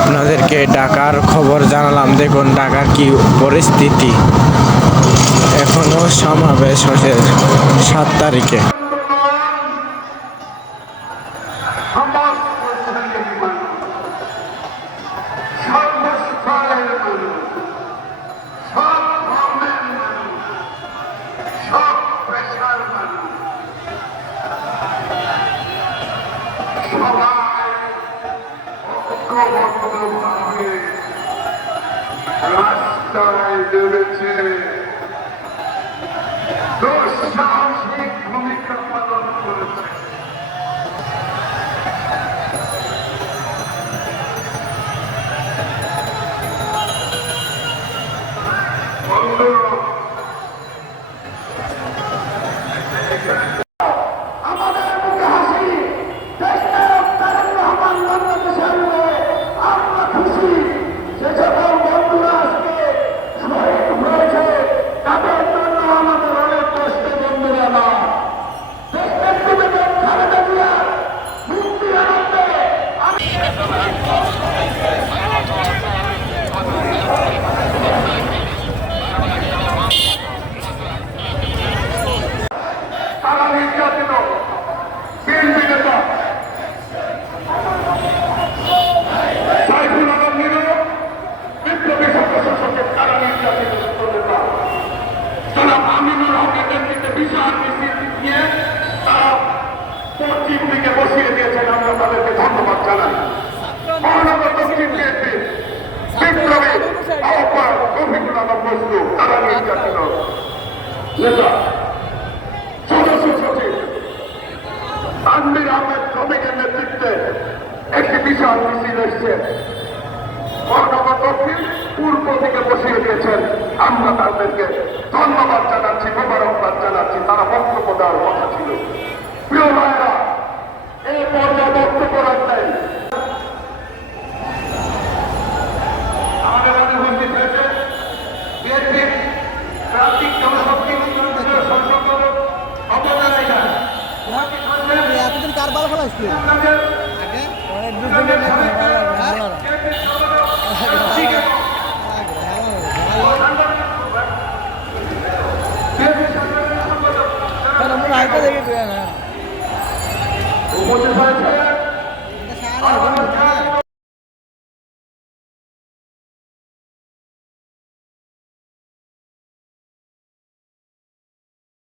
আপনাদেরকে ঢাকার খবর জানালাম। দেখুন ঢাকার কি পরিস্থিতি। এখনো সমাবেশ হচ্ছে 7 তারিখে। রাস্তায় নেমেছে, দুঃসাহসিক ভূমিকা পালন করেছে। আমাদের মুখে হাসি, দেশের তারেক রহমান বাংলাদেশের হয়ে আমরা খুশি। যে সকল বন্ধুরা আজকে শহীদ হয়েছে তাদের জন্য আমাদের অনেক কষ্ট। বন্ধুরা না, দেশের বিবেচক খালেদা জিয়ার মুক্তি আনন্দে তারা নির্যাতিত বিএনপি নেতা সাইফুল আলম নিরো বিপ্লবী সদস্যকে তারা নির্যাতিত নেতা জনাব আমিনুর হকের নেতৃত্বে বিশাল মিছিল নিয়ে তারা পশ্চিম দিকে বসিয়ে দিয়েছেন। আমরা তাদেরকে ধন্যবাদ জানাই। মহানগর দক্ষিণ বিএনপির বিপ্লবী আহ্বায়ক রফিকুল আলম বসু তারা নির্যাতিত নেতা সদস্য সচিব তানভীর আহমেদ শ্রমিকের নেতৃত্বে একটি বিশাল মিছিল এসছে। মহানগর দক্ষিণ পূর্ব দিকে বসিয়ে দিয়েছেন। আমরা তাদেরকে ধন্যবাদ জানাচ্ছি, মোবারকবাদ জানাচ্ছি। তারা বক্তব্য দেওয়ার কথা ছিল। প্রিয় ভাইয়েরা, এই পর্যায়ে বক্তব্য রাখতেন আমাদের মাঝে উপস্থিত হয়েছে বিএনপির প্রান্তিক জনশক্তি উন্নয়নের সংসদীয় অবদায়িকা এতদিন কার ভালো ভালো আসছে উপস্থিত হয়েছে